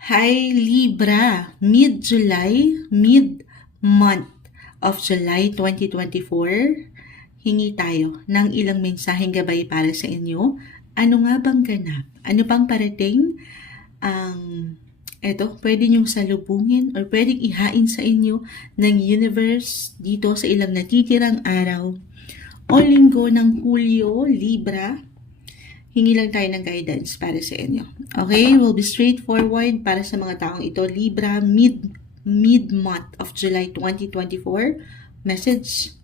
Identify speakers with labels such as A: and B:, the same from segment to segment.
A: Hi Libra, mid-July, mid-month of July 2024, hingi tayo ng ilang mensaheng gabay para sa inyo. Ano nga bang ganap? Ano pang parating? Ang eto, pwede niyong salubungin or pwedeng ihain sa inyo ng universe dito sa ilang natitirang araw o linggo ng Hulyo, Libra, hingi lang tayo ng guidance para sa inyo. Okay, we'll be straightforward para sa mga taong ito. Libra, mid, mid-month of July 2024. Message.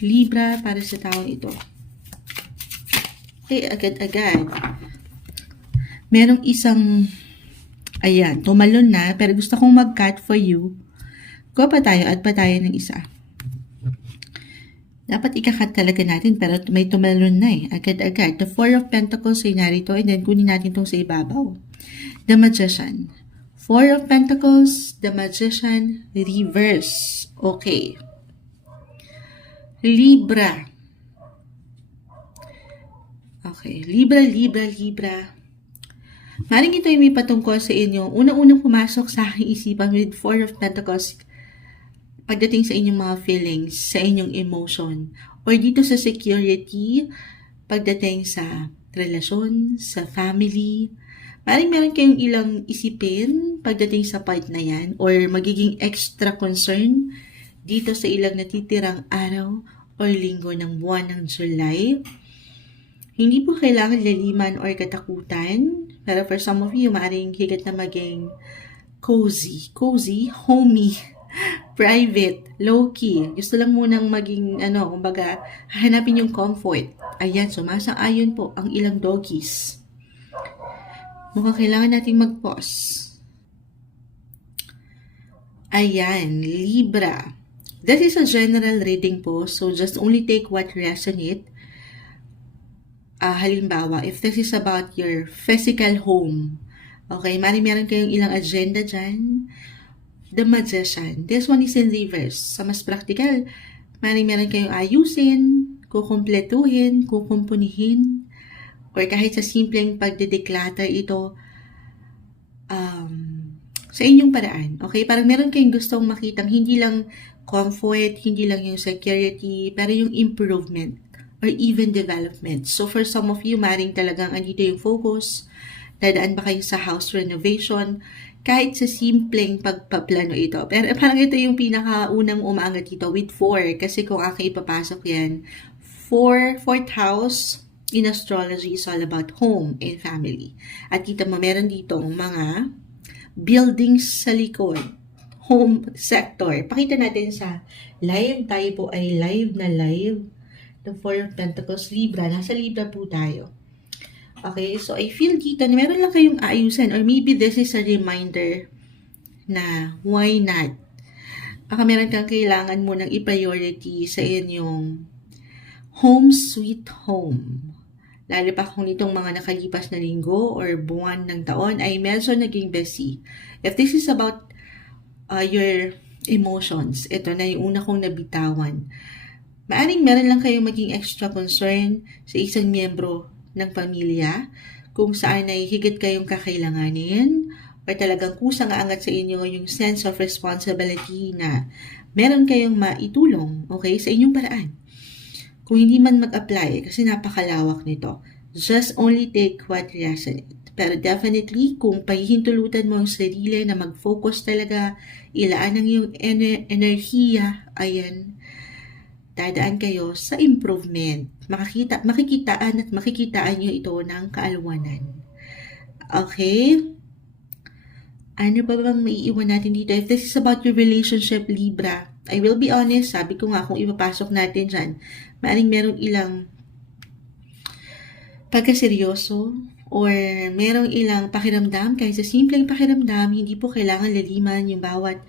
A: Libra para sa taong ito. Okay, agad-agad. Merong isang, ayan, tumalon na, pero gusto kong mag-cut for you. Go pa tayo at pa tayo ng isa. Dapat ikakat talaga natin pero may tumalon na eh. Agad-agad. The Four of Pentacles ay narito and then kunin natin itong sa ibabaw. The Magician. Four of Pentacles, The Magician, Reverse. Okay. Libra. Okay. Libra, Libra, Libra. Maring ito ay may patungkol sa inyo. Unang-unang pumasok sa aking isipan with Four of Pentacles pagdating sa inyong mga feelings, sa inyong emotion, or dito sa security, pagdating sa relasyon, sa family, maring meron kayong ilang isipin pagdating sa part na yan, or magiging extra concern dito sa ilang natitirang araw or linggo ng buwan ng July. Hindi po kailangan laliman or katakutan, pero for some of you, maaaring higit na maging cozy, cozy, homey, private, low-key. Gusto lang munang maging, ano, kumbaga, hanapin yung comfort. Ayan, sumasang-ayon po ang ilang doggies. Mukhang kailangan nating mag-pause. Ayan, Libra. This is a general reading po, so just only take what resonate. Ah, halimbawa, if this is about your physical home, okay, mari meron kayong ilang agenda dyan, The Magician. This one is in reverse. Sa mas practical, maring meron kayong ayusin, kukumpletuhin, kukumpunihin, or kahit sa simpleng pagdedeclutter ito um, sa inyong paraan. Okay? Parang meron kayong gustong makitang hindi lang comfort, hindi lang yung security, pero yung improvement or even development. So for some of you, maring talagang andito yung focus, dadaan ba kayo sa house renovation, kahit sa simpleng pagpaplano ito. Pero parang ito yung pinakaunang umangat dito with 4. Kasi kung aking ipapasok yan, 4, fourth house in astrology is all about home and family. At kita mo, meron ditong mga buildings sa likod. Home sector. Pakita natin sa live. Tayo po ay live na live. The Four of Pentacles, Libra. Nasa Libra po tayo. Okay, so I feel dito na meron lang kayong ayusin or maybe this is a reminder na why not? Baka meron kang kailangan mo ng i-priority sa inyong home sweet home. Lalo pa kung itong mga nakalipas na linggo or buwan ng taon ay medyo naging busy. If this is about uh, your emotions, ito na yung una kong nabitawan. Maaring meron lang kayong maging extra concern sa isang miyembro ng pamilya, kung saan ay higit kayong kakailanganin, or talagang kusang aangat sa inyo yung sense of responsibility na meron kayong maitulong, okay, sa inyong paraan. Kung hindi man mag-apply, kasi napakalawak nito, just only take what resonate. Pero definitely, kung pahihintulutan mo ang sarili na mag-focus talaga, ilaan ang iyong ener- enerhiya, ayan, dadaan kayo sa improvement. Makikita, makikitaan at makikitaan nyo ito ng kaalwanan. Okay? Ano pa bang maiiwan natin dito? If this is about your relationship, Libra, I will be honest, sabi ko nga kung ipapasok natin dyan, maaaring meron ilang pagkaseryoso or merong ilang pakiramdam, kahit sa simpleng pakiramdam, hindi po kailangan laliman yung bawat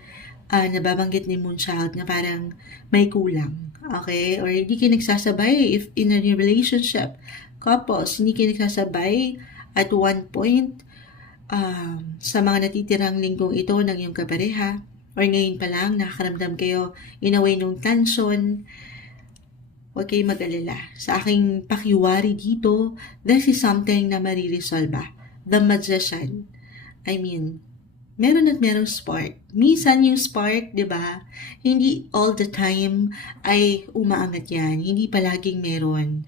A: uh, nababanggit ni Moonchild na parang may kulang. Okay? Or hindi kayo nagsasabay if in a relationship. Couples, hindi kayo nagsasabay at one point um, sa mga natitirang linggong ito ng iyong kapareha or ngayon pa lang nakakaramdam kayo in a way nung tension, huwag kayo mag-alala. Sa aking pakiwari dito, this is something na mariresolve. The Magician. I mean, meron at merong spark. Minsan yung spark, di ba, hindi all the time ay umaangat yan. Hindi palaging meron.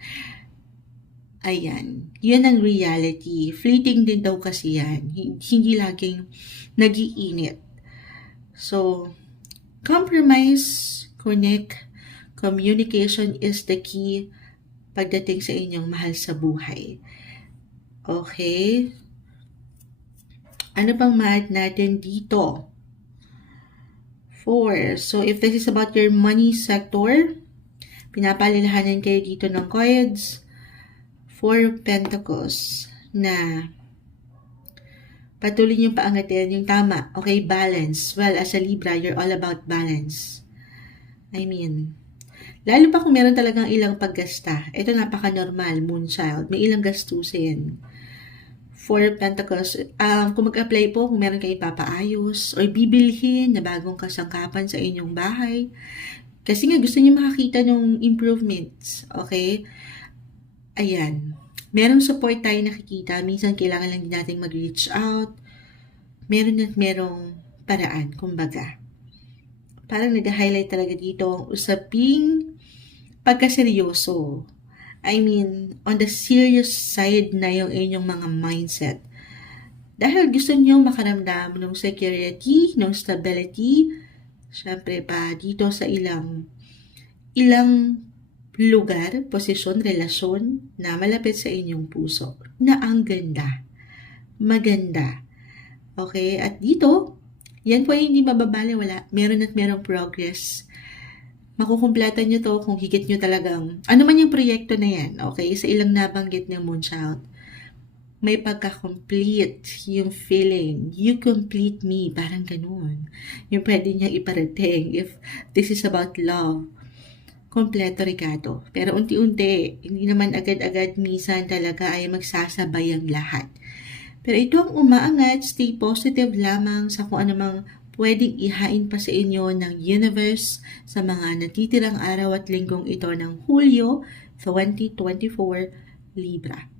A: Ayan. Yun ang reality. Fleeting din daw kasi yan. Hin- Hindi laging nagiinit. So, compromise, connect, communication is the key pagdating sa inyong mahal sa buhay. Okay? Ano pang maad natin dito? Four. So, if this is about your money sector, pinapalilahanan kayo dito ng coins. Four of Pentacles na patuloy niyong paangatin yung tama. Okay, balance. Well, as a Libra, you're all about balance. I mean, lalo pa kung meron talagang ilang paggasta. Ito napaka-normal, Moonchild. May ilang gastusin. Four of Pentacles, um, kung mag-apply po, kung meron kayo papaayos or bibilhin na bagong kasangkapan sa inyong bahay. Kasi nga, gusto niyo makakita ng improvements. Okay? Ayan. Merong support tayo nakikita. Minsan, kailangan lang din natin mag-reach out. Meron at merong paraan, kumbaga. Parang nag-highlight talaga dito ang usaping pagkaseryoso. I mean, on the serious side na yung inyong mga mindset. Dahil gusto niyo makaramdam ng security, ng stability, syempre pa dito sa ilang ilang lugar, posisyon, relasyon na malapit sa inyong puso na ang ganda, maganda. Okay? At dito, yan po ay hindi mababali, wala. Meron at merong progress makukumpleta nyo to kung higit nyo talagang, ano man yung proyekto na yan, okay? Sa ilang nabanggit ng Moonchild, may pagka-complete yung feeling, you complete me, parang ganun. Yung pwede niya iparating if this is about love. Kompleto Ricardo. Pero unti-unti, hindi naman agad-agad minsan talaga ay magsasabay ang lahat. Pero ito ang umaangat, stay positive lamang sa kung anumang pwedeng ihain pa sa inyo ng universe sa mga natitirang araw at linggong ito ng Hulyo 2024 Libra.